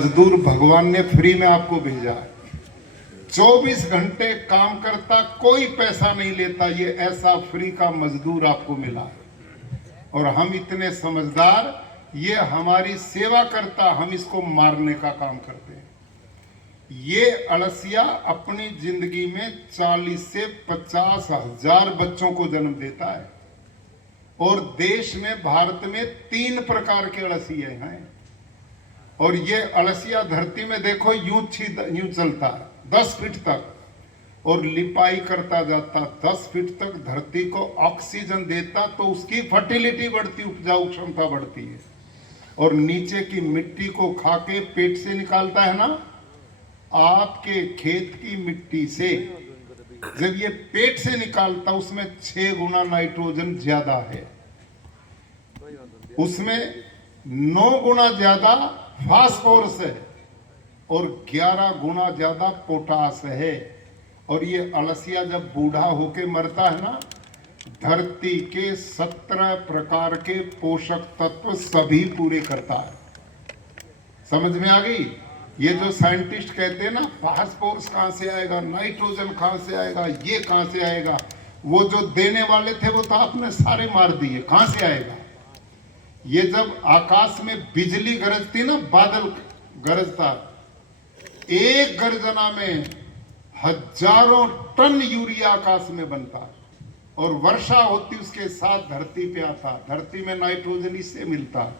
मजदूर भगवान ने फ्री में आपको भेजा है। 24 घंटे काम करता, कोई पैसा नहीं लेता, ये ऐसा फ्री का मजदूर आपको मिला है। और हम इतने समझदार, ये हमारी सेवा करता, हम इसको मारने का काम करते हैं। ये अड़सिया अपनी जिंदगी में 40 से 50 हजार बच्चों को जन्म देता है। और देश में, भारत में 3 प्रकार के अड़सिए हैं। और ये अड़सिया धरती में देखो यूं चलता 10 फीट तक, और लिपाई करता जाता 10 फीट तक, धरती को ऑक्सीजन देता तो उसकी फर्टिलिटी बढ़ती, उपजाऊ क्षमता बढ़ती है। और नीचे की मिट्टी को खा के पेट से निकालता है ना, आपके खेत की मिट्टी से जब ये पेट से निकालता, उसमें 6 गुना नाइट्रोजन ज्यादा है, उसमें 9 गुना ज्यादा फास्फोरस है और 11 गुना ज्यादा पोटास है। और ये अड़सिया जब बूढ़ा होके मरता है ना, धरती के 17 प्रकार के पोषक तत्व सभी पूरे करता है। समझ में आ गई? ये जो साइंटिस्ट कहते हैं ना, फास्फोरस कहां से आएगा, नाइट्रोजन कहां से आएगा, ये कहां से आएगा, वो जो देने वाले थे वो तो आपने सारे मार दिए, कहां से आएगा? ये जब आकाश में बिजली गरजती ना, बादल गरजता, एक गर्जना में हजारों टन यूरिया आकाश में बनता, और वर्षा होती उसके साथ धरती पे आता, धरती में नाइट्रोजन इससे मिलता।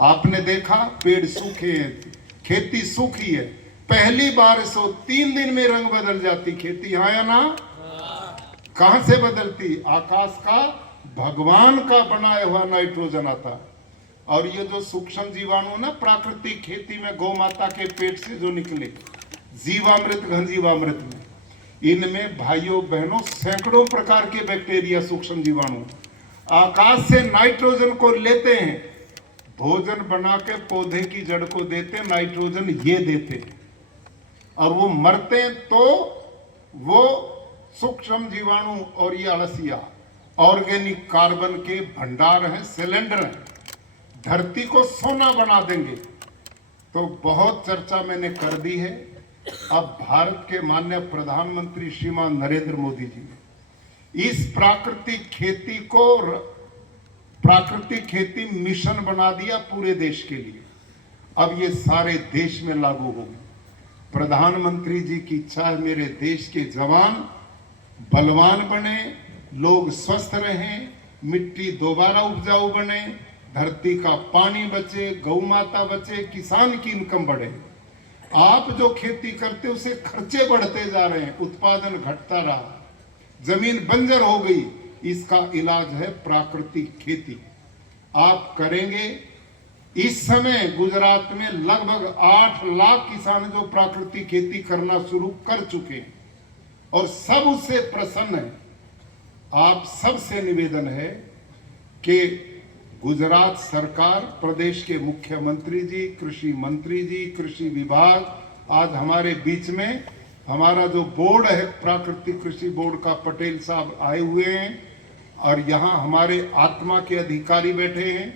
आपने देखा पेड़ सूखे हैं, खेती सूखी है, पहली बारिश हो 3 दिन में रंग बदल जाती खेती, हाँ या ना? कहां से बदलती? आकाश का, भगवान का बनाया हुआ नाइट्रोजन आता। और ये जो सूक्ष्म जीवाणु ना प्राकृतिक खेती में गौ माता के पेट से जो निकले, जीवामृत, घन जीवामृत में, इनमें भाइयों बहनों सैकड़ों प्रकार के बैक्टीरिया, सूक्ष्म जीवाणु आकाश से नाइट्रोजन को लेते हैं, भोजन बना के पौधे की जड़ को देते, नाइट्रोजन ये देते, और वो मरते हैं तो वो सूक्ष्म जीवाणु और ये अड़सिया ऑर्गेनिक कार्बन के भंडार हैं, सिलेंडर हैं, धरती को सोना बना देंगे। तो बहुत चर्चा मैंने कर दी है। अब भारत के माननीय प्रधानमंत्री श्रीमान नरेंद्र मोदी जी ने इस प्राकृतिक खेती को प्राकृतिक खेती मिशन बना दिया पूरे देश के लिए। अब ये सारे देश में लागू होगी। प्रधानमंत्री जी की इच्छा है मेरे देश के जवान बलवान बने, लोग स्वस्थ रहें, मिट्टी दोबारा उपजाऊ बने, धरती का पानी बचे, गौ माता बचे, किसान की इनकम बढ़े। आप जो खेती करते उसे खर्चे बढ़ते जा रहे हैं, उत्पादन घटता रहा, जमीन बंजर हो गई। इसका इलाज है प्राकृतिक खेती। आप करेंगे। इस समय गुजरात में लगभग 8 लाख किसान जो प्राकृतिक खेती करना शुरू कर चुके हैं और सब उससे प्रसन्न है। आप सबसे निवेदन है कि गुजरात सरकार, प्रदेश के मुख्यमंत्री जी, कृषि मंत्री जी, कृषि विभाग, आज हमारे बीच में हमारा जो बोर्ड है प्राकृतिक कृषि बोर्ड का, पटेल साहब आए हुए हैं, और यहाँ हमारे आत्मा के अधिकारी बैठे हैं।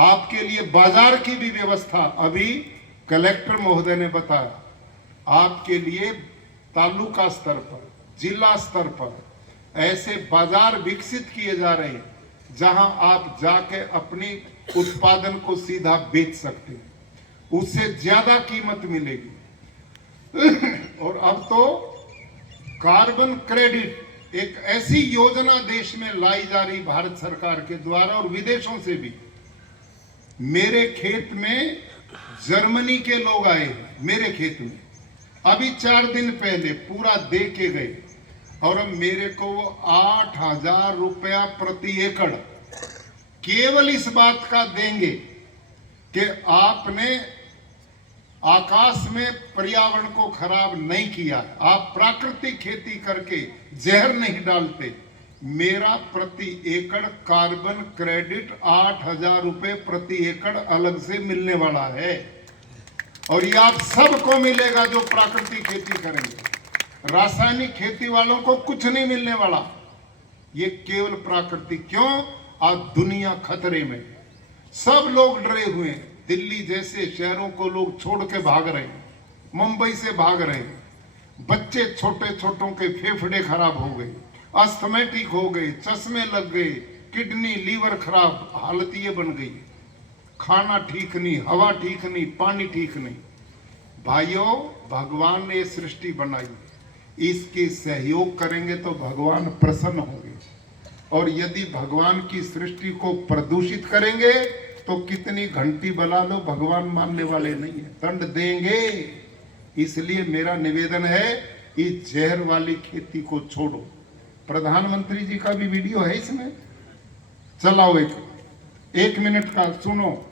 आपके लिए बाजार की भी व्यवस्था अभी कलेक्टर महोदय ने बताया, आपके लिए तालुका स्तर पर, जिला स्तर पर ऐसे बाजार विकसित किए जा रहे हैं जहां आप जाके अपनी उत्पादन को सीधा बेच सकते हैं, उससे ज्यादा कीमत मिलेगी। और अब तो कार्बन क्रेडिट एक ऐसी योजना देश में लाई जा रही भारत सरकार के द्वारा और विदेशों से भी। मेरे खेत में जर्मनी के लोग आए, मेरे खेत में अभी 4 दिन पहले पूरा दे के गए, और अब मेरे को वो 8,000 रुपया प्रति एकड़ केवल इस बात का देंगे कि आपने आकाश में पर्यावरण को खराब नहीं किया, आप प्राकृतिक खेती करके जहर नहीं डालते। मेरा प्रति एकड़ कार्बन क्रेडिट 8,000 रुपए प्रति एकड़ अलग से मिलने वाला है, और ये आप सबको मिलेगा जो प्राकृतिक खेती करेंगे। रासायनिक खेती वालों को कुछ नहीं मिलने वाला, ये केवल प्राकृतिक। क्यों? आज दुनिया खतरे में, सब लोग डरे हुए हैं, दिल्ली जैसे शहरों को लोग छोड़ के भाग रहे हैं, मुंबई से भाग रहे हैं। बच्चे छोटे छोटों के फेफड़े खराब हो गए, अस्थमेटिक हो गए, चश्मे लग गए, किडनी लीवर खराब, हालत ये बन गई। खाना ठीक नहीं, हवा ठीक नहीं, पानी ठीक नहीं। भाइयों, भगवान ने सृष्टि बनाई, इसके सहयोग करेंगे तो भगवान प्रसन्न होंगे। और यदि भगवान की सृष्टि को प्रदूषित करेंगे तो कितनी घंटी बना लो, भगवान मानने वाले नहीं है, दंड देंगे। इसलिए मेरा निवेदन है, इस जहर वाली खेती को छोड़ो। प्रधानमंत्री जी का भी वीडियो है इसमें, चलाओ एक मिनट का सुनो।